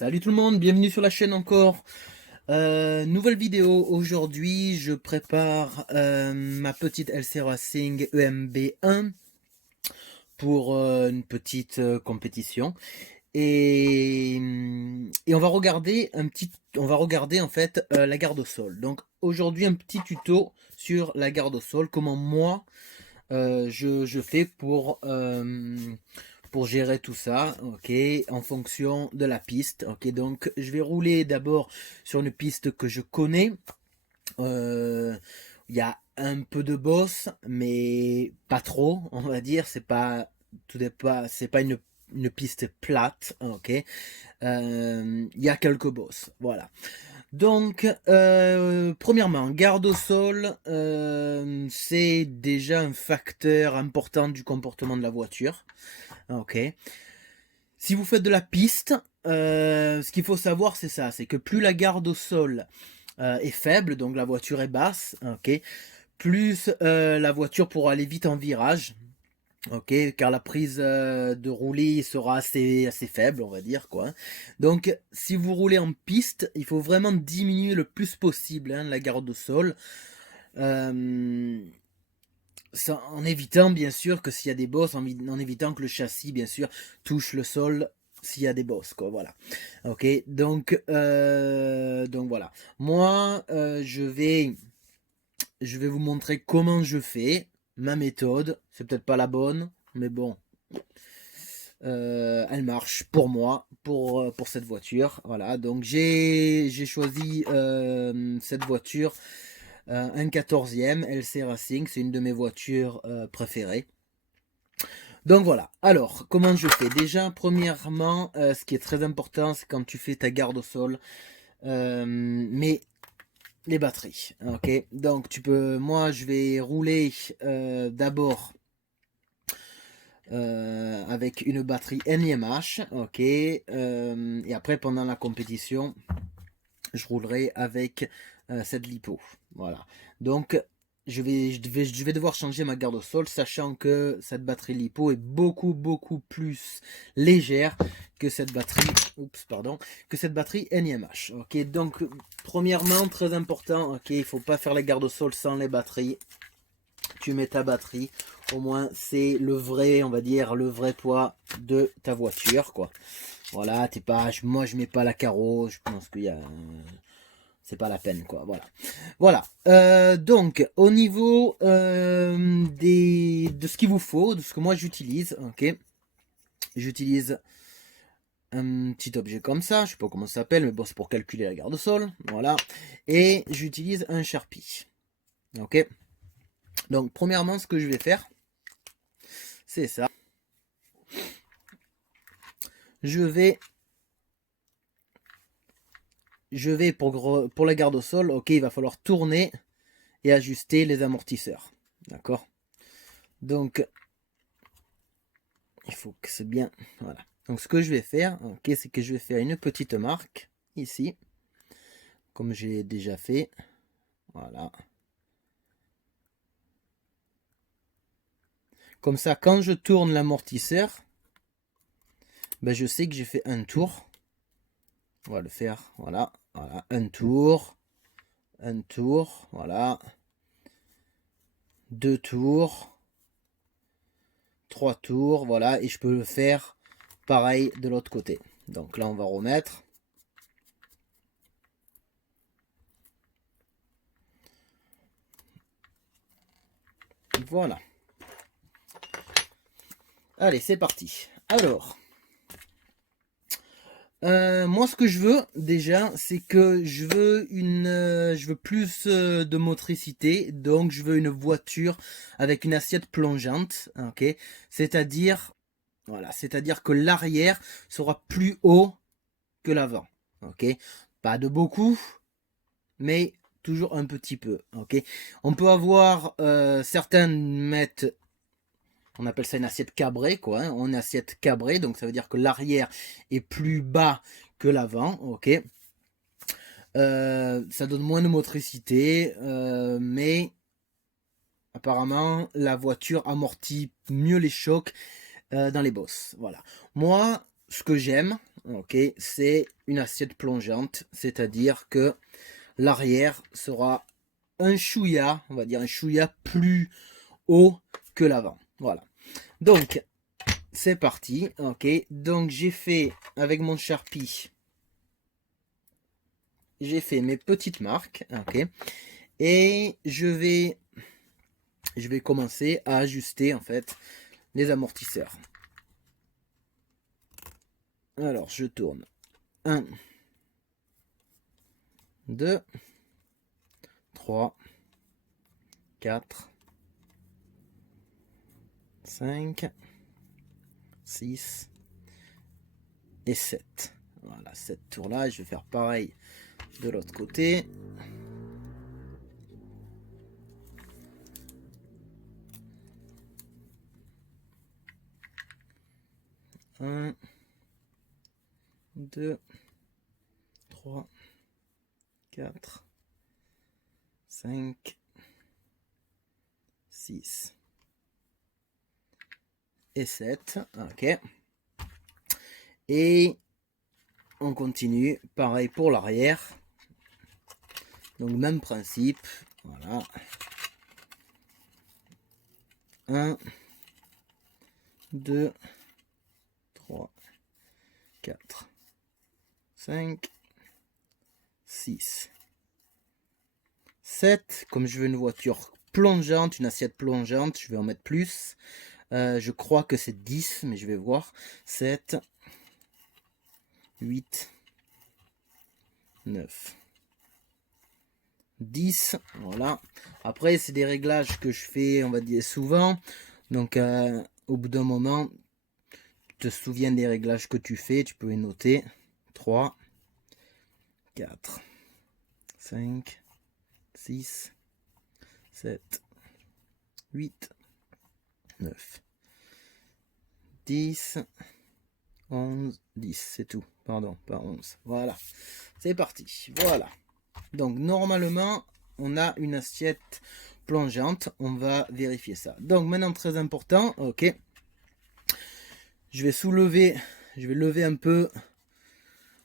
Salut tout le monde, bienvenue sur la chaîne encore. Nouvelle vidéo, aujourd'hui je prépare ma petite LC Racing EMB1 pour une petite compétition. Et on va regarder en fait la garde au sol. Donc aujourd'hui un petit tuto sur la garde au sol, comment moi je fais pour gérer tout ça, ok, en fonction de la piste, ok. Donc je vais rouler d'abord sur une piste que je connais. Il y a un peu de boss, mais pas trop, on va dire. C'est pas une piste plate, ok. Il y a quelques boss, voilà. Donc, premièrement, garde au sol, c'est déjà un facteur important du comportement de la voiture. Ok. Si vous faites de la piste, ce qu'il faut savoir, c'est ça, c'est que plus la garde au sol est faible, donc la voiture est basse, ok, plus la voiture pourra aller vite en virage. Ok, car la prise de roulis sera assez faible, on va dire quoi. Donc, si vous roulez en piste, il faut vraiment diminuer le plus possible la garde au sol, euh, en évitant bien sûr que s'il y a des bosses, en évitant que le châssis bien sûr touche le sol s'il y a des bosses quoi. Voilà. Ok, donc voilà. Moi, je vais vous montrer comment je fais ma méthode. C'est peut-être pas la bonne, mais bon. Elle marche pour moi, pour cette voiture. Voilà, donc j'ai choisi cette voiture, un 14e LC Racing, c'est une de mes voitures préférées. Donc voilà, alors comment je fais? Déjà, premièrement, ce qui est très important, c'est quand tu fais ta garde au sol, mais les batteries. Ok, donc moi je vais rouler d'abord avec une batterie NiMH, ok, et après pendant la compétition, je roulerai avec cette lipo, voilà. Donc je vais devoir changer ma garde au sol, sachant que cette batterie lipo est beaucoup plus légère que cette batterie, que cette batterie NiMH. Ok, donc premièrement, très important, ok, il faut pas faire les gardes au sol sans les batteries. Tu mets ta batterie, au moins c'est le vrai, on va dire, le vrai poids de ta voiture, quoi. Voilà, moi je mets pas la carreau, je pense qu'il y a, c'est pas la peine, quoi. Voilà. Donc au niveau de ce qu'il vous faut, de ce que moi j'utilise, ok. J'utilise un petit objet comme ça, je sais pas comment ça s'appelle, mais bon, c'est pour calculer la garde au sol, voilà. Et j'utilise un Sharpie, ok. Donc premièrement, ce que je vais faire, c'est ça. Je vais pour la garde au sol, ok, il va falloir tourner et ajuster les amortisseurs. D'accord. Donc, il faut que c'est bien. Voilà. Donc, ce que je vais faire, ok, c'est que je vais faire une petite marque ici, comme j'ai déjà fait. Voilà. Comme ça, quand je tourne l'amortisseur, ben, je sais que j'ai fait un tour. On va le faire. Voilà. Voilà. Un tour. Un tour. Voilà. Deux tours. Trois tours. Voilà. Et je peux le faire pareil de l'autre côté. Donc là, on va remettre. Voilà. Allez, c'est parti. Alors, moi, ce que je veux déjà, c'est que je veux plus de motricité. Donc, je veux une voiture avec une assiette plongeante. Ok, c'est-à-dire, voilà, c'est-à-dire que l'arrière sera plus haut que l'avant. Ok, pas de beaucoup, mais toujours un petit peu. Ok, on peut avoir certains mettent, on appelle ça une assiette cabrée, quoi. On a une assiette cabrée, donc ça veut dire que l'arrière est plus bas que l'avant, ok. Ça donne moins de motricité, mais apparemment la voiture amortit mieux les chocs dans les bosses. Voilà. Moi, ce que j'aime, ok, c'est une assiette plongeante, c'est-à-dire que l'arrière sera un chouïa, on va dire un chouïa plus haut que l'avant. Voilà. Donc, c'est parti. Ok. Donc, j'ai fait avec mon Sharpie, j'ai fait mes petites marques. Ok. Et je vais commencer à ajuster en fait les amortisseurs. Alors, je tourne. 1, 2, 3, 4, 5, 6 et 7. Voilà, cette tour-là, je vais faire pareil de l'autre côté. Un, 2, 3, 4, 5, 6 et 7. Ok. Et on continue, pareil pour l'arrière. Donc même principe. Voilà. 1, 2, 3, 4, 5, 6, 7. Comme je veux une voiture plongeante, une assiette plongeante, je vais en mettre plus. Je crois que c'est 10, mais je vais voir. 7, 8, 9, 10. Voilà. Après, c'est des réglages que je fais, on va dire, souvent. Donc, au bout d'un moment, tu te souviens des réglages que tu fais, tu peux les noter. 3, 4, 5, 6, 7, 8, 9, 10, 11, 10, c'est tout. Pardon, pas 11. Voilà, c'est parti. Voilà. Donc, normalement, on a une assiette plongeante. On va vérifier ça. Donc, maintenant, très important, ok. Je vais lever un peu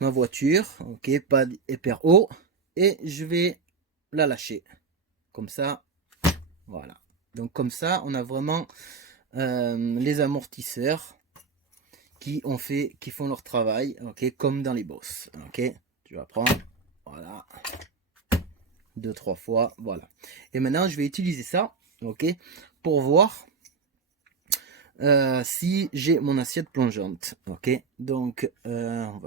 ma voiture, ok, pas hyper haut. Et je vais la lâcher. Comme ça, voilà. Donc, comme ça, on a vraiment les amortisseurs qui font leur travail, ok, comme dans les bosses, ok. Tu vas prendre, voilà, 2-3 fois, voilà. Et maintenant, je vais utiliser ça, ok, pour voir si j'ai mon assiette plongeante, ok. Donc, on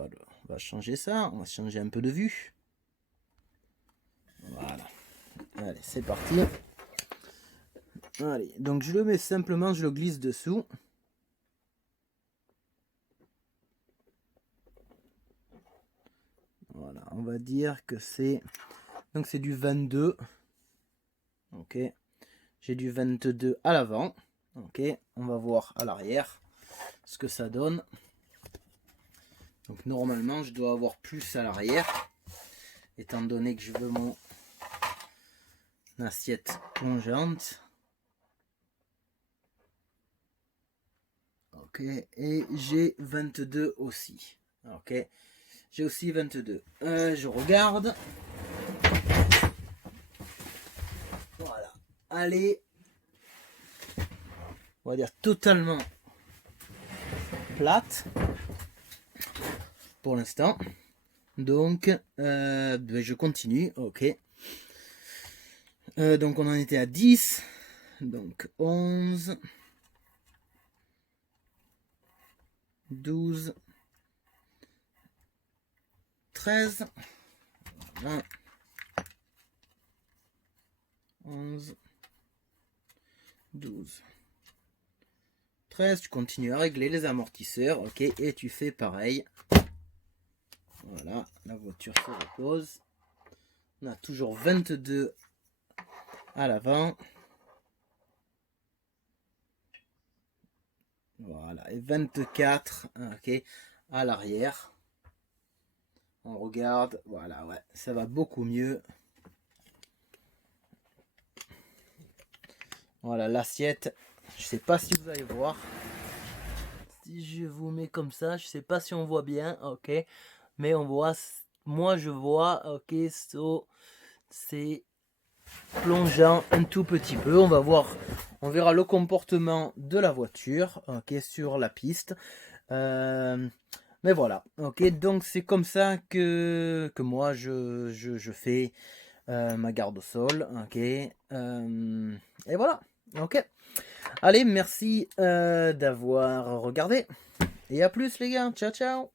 va changer ça, on va changer un peu de vue, voilà. Allez, c'est parti. Allez, donc je le mets simplement, je le glisse dessous. Voilà, on va dire que c'est... Donc c'est du 22. Ok. J'ai du 22 à l'avant. Ok. On va voir à l'arrière ce que ça donne. Donc normalement, je dois avoir plus à l'arrière. Étant donné que je veux mon assiette plongeante. Ok. Et j'ai 22 aussi. Ok. J'ai aussi 22. Je regarde. Voilà. Allez. On va dire totalement plate. Pour l'instant. Donc, je continue. Ok. Donc, on en était à 10. Donc, 11. 12. 13. Voilà. 11. 12. 13. Tu continues à régler les amortisseurs. Ok. Et tu fais pareil. Voilà. La voiture se repose. On a toujours 22 à l'avant. Voilà. Et 24. Ok. À l'arrière. On regarde. Voilà. Ouais. Ça va beaucoup mieux. Voilà l'assiette. Je sais pas si vous allez voir. Si je vous mets comme ça, je sais pas si on voit bien, ok, mais on voit, moi je vois, ok, c'est plongeant un tout petit peu, on verra le comportement de la voiture, ok, sur la piste. Mais voilà, ok, donc c'est comme ça que moi je fais ma garde au sol, ok, et voilà, ok. Allez, merci d'avoir regardé, et à plus les gars, ciao ciao.